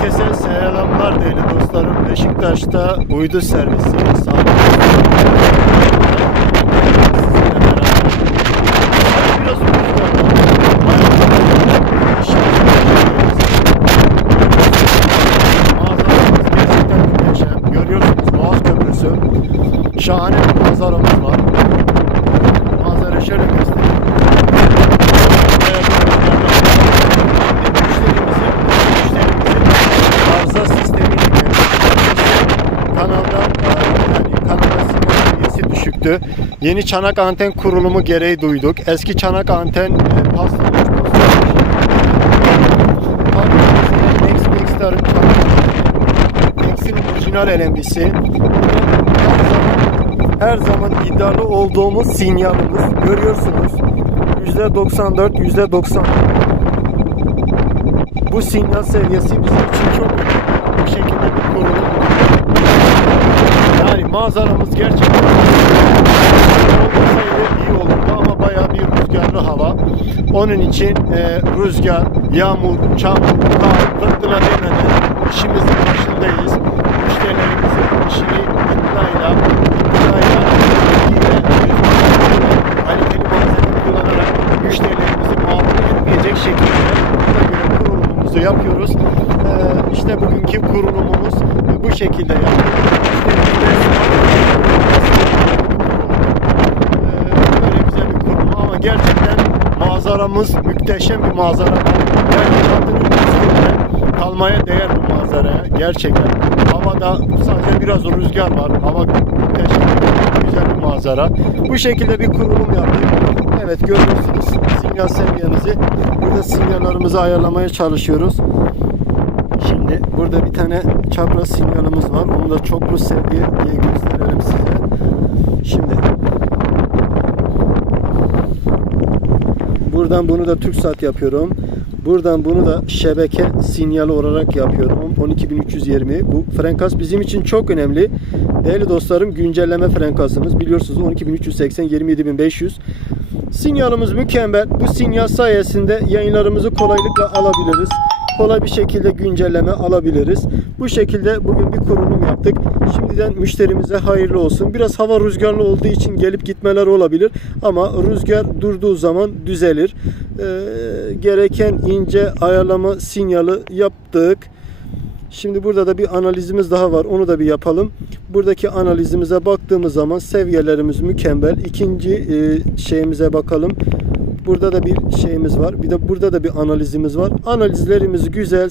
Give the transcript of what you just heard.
Herkese selamlar değerli dostlarım. Beşiktaş'ta uydu servisi saat. Şahane bir manzaramız kanalda yani kanalda sinyal düşüktü. Yeni çanak anten kurulumu gereği duyduk. Eski çanak anten e, Nextar'ın Next'in orijinal LMB'si. Her zaman iddialı olduğumuz sinyalimiz görüyorsunuz. %94, %90 bu sinyal seviyesi bizim için çok önemli. Bu şekilde bir kurulum. Yani manzaramız gerçekten olmasaydı iyi olurdu ama bayağı bir rüzgarlı hava. Onun için e, rüzgar, yağmur, çamur, kar, fırtına demeden işimizin başındayız. Müşterilerimizin işini iknayla, iknayla, bilgiyle, kaliteli malzeme kullanarak müşterilerimizi mağdur etmeyecek şekilde buna göre kurulumumuzu yapıyoruz. Ee, işte bugünkü kurulumumuz bu şekilde yaptık. Ee, böyle güzel bir kurulum ama gerçekten manzaramız muhteşem bir manzara. Adının üstünde kalmaya değer bu manzaraya. Gerçekten havada sadece biraz rüzgar var. Hava muhteşem, güzel bir manzara. Bu şekilde bir kurulum yaptık. Evet görüyorsunuz sinyal seviyemizi. Burada sinyallarımızı ayarlamaya çalışıyoruz. Şimdi burada bir tane çapraz sinyalimiz var. Onu da çoklu seviye diye gösterelim size. Şimdi buradan bunu da TürkSat yapıyorum. Buradan bunu da şebeke sinyali olarak yapıyorum. 12320. Bu frekans bizim için çok önemli. Değerli dostlarım güncelleme frekansımız biliyorsunuz 12380 27500. Sinyalimiz mükemmel. Bu sinyal sayesinde yayınlarımızı kolaylıkla alabiliriz. Kolay bir şekilde güncelleme alabiliriz. Bu şekilde bugün bir kurulum yaptık. Şimdiden müşterimize hayırlı olsun. Biraz hava rüzgarlı olduğu için gelip gitmeler olabilir. Ama rüzgar durduğu zaman düzelir. Ee, gereken ince ayarlama sinyali yaptık. Şimdi burada da bir analizimiz daha var. Onu da bir yapalım. Buradaki analizimize baktığımız zaman seviyelerimiz mükemmel. İkinci e, şeyimize bakalım. Burada da bir şeyimiz var. Bir de burada da bir analizimiz var. Analizlerimiz güzel.